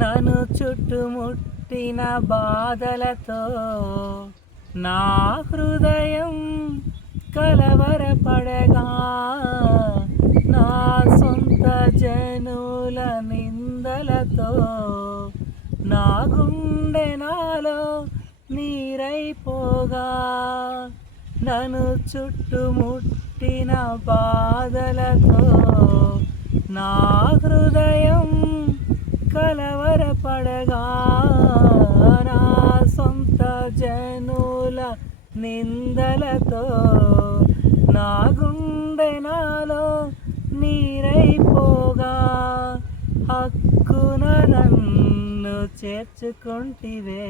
నన్ను చుట్టుముట్టిన బాధలతో నా హృదయం కలవరపడగా, నా సొంత జనుల నిందలతో నా గుండె నాలో నీరైపోగా, నన్ను చుట్టుముట్టిన బాధలతో నా హృదయం కలవరపడగా, నా సొంత జనుల నిందలతో నా గుండె నాలో నీరైపోగా, హక్కున నన్ను చేర్చుకుంటివే,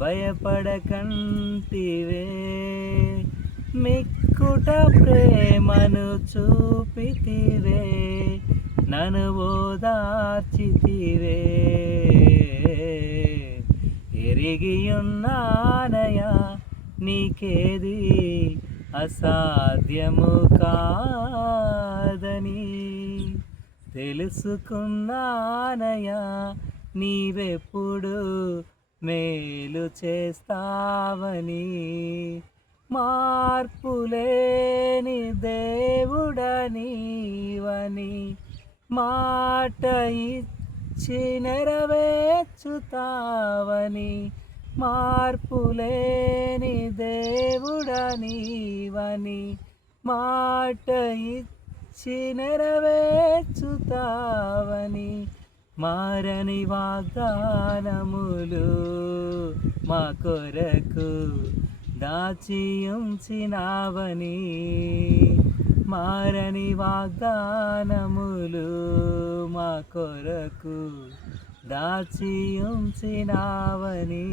భయపడకంటివే, మిక్కుట ప్రేమను చూపితివే, నన్ను ఓదార్చితివే. ఎరిగియున్నానయా నీకేది అసాధ్యము కాదని, తెలుసుకున్నానయా నీవెప్పుడు మేలు చేస్తావని. మార్పులేని దేవుడనీవని మాట ఇచ్చి నెరవేర్చుతావని, మార్పులేని దేవుడనీవని మాట ఇచ్చి నెరవేర్చుతావని, మారని వాగ్దానములు మా కొరకు దాచి ఉంచినావని, మారని వాగ్దానములు మా కొరకు దాచి ఉంచినావని.